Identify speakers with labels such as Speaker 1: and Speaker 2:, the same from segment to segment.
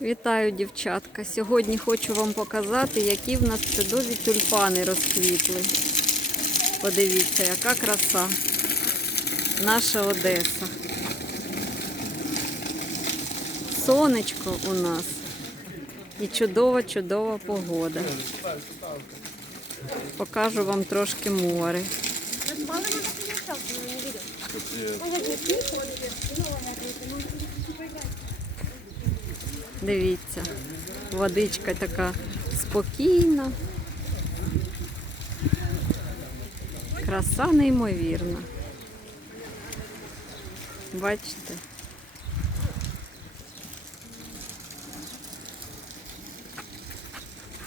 Speaker 1: Вітаю, дівчатка! Сьогодні хочу вам показати, які в нас чудові тюльпани розквітли. Подивіться, яка краса. Наша Одеса. Сонечко у нас. І чудова-чудова погода. Покажу вам трошки море. Дивіться, водичка така спокійна. Краса неймовірна. Бачите?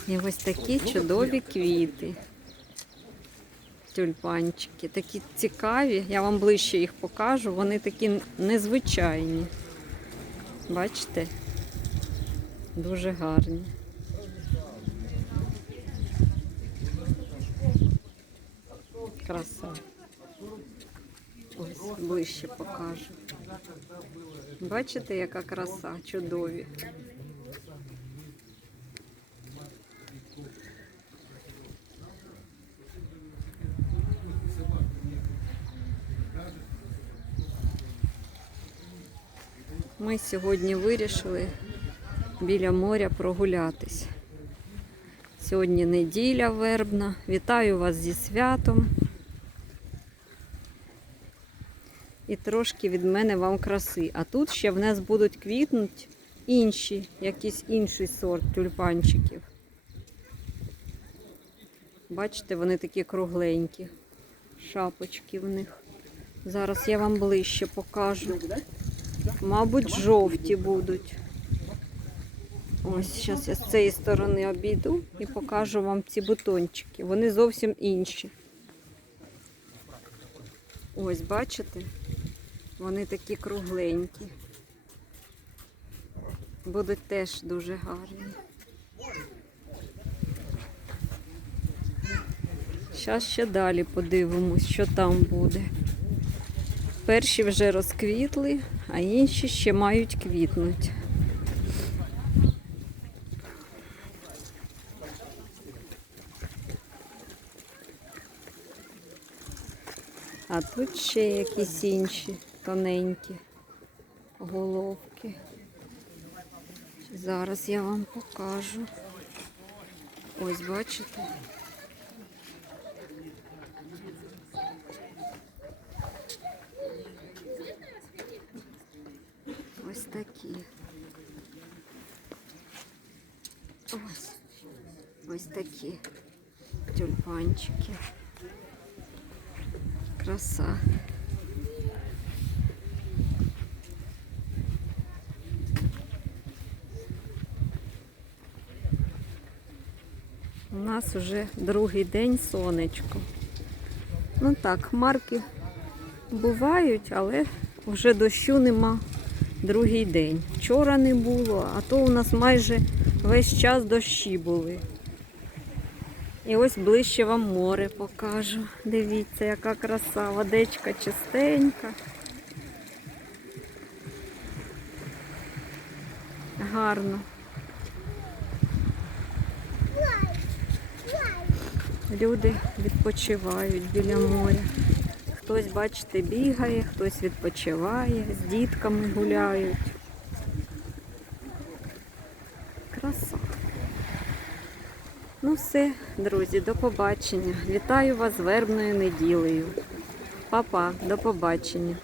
Speaker 1: І ось такі чудові квіти. Тюльпанчики. Такі цікаві. Я вам ближче їх покажу. Вони такі незвичайні. Бачите? Дуже гарні. Краса. Ось ближче покажу. Бачите, яка краса, чудові. Ми сьогодні вирішили біля моря прогулятись. Сьогодні неділя вербна. Вітаю вас зі святом. І трошки від мене вам краси. А тут ще в нас будуть квітнути інші, якийсь інший сорт тюльпанчиків. Бачите, вони такі кругленькі. Шапочки в них. Зараз я вам ближче покажу. Мабуть, жовті будуть. Ось, зараз я з цієї сторони обійду і покажу вам ці бутончики. Вони зовсім інші. Ось, бачите? Вони такі кругленькі. Будуть теж дуже гарні. Зараз ще далі подивимось, що там буде. Перші вже розквітли, а інші ще мають квітнуть. А тут ще якісь інші тоненькі головки. Зараз я вам покажу. Ось бачите. Ось такі. Ось. Ось такі тюльпанчики. Краса. У нас вже другий день сонечко. Ну так, хмарки бувають, але вже дощу нема другий день. Вчора не було, а то у нас майже весь час дощі були. І ось ближче вам море покажу. Дивіться, яка краса, водичка чистенька. Гарно. Люди відпочивають біля моря. Хтось, бачите, бігає, хтось відпочиває, з дітками гуляють. Краса. Ну все, друзі, до побачення. Вітаю вас з вербною неділею. Па-па, до побачення.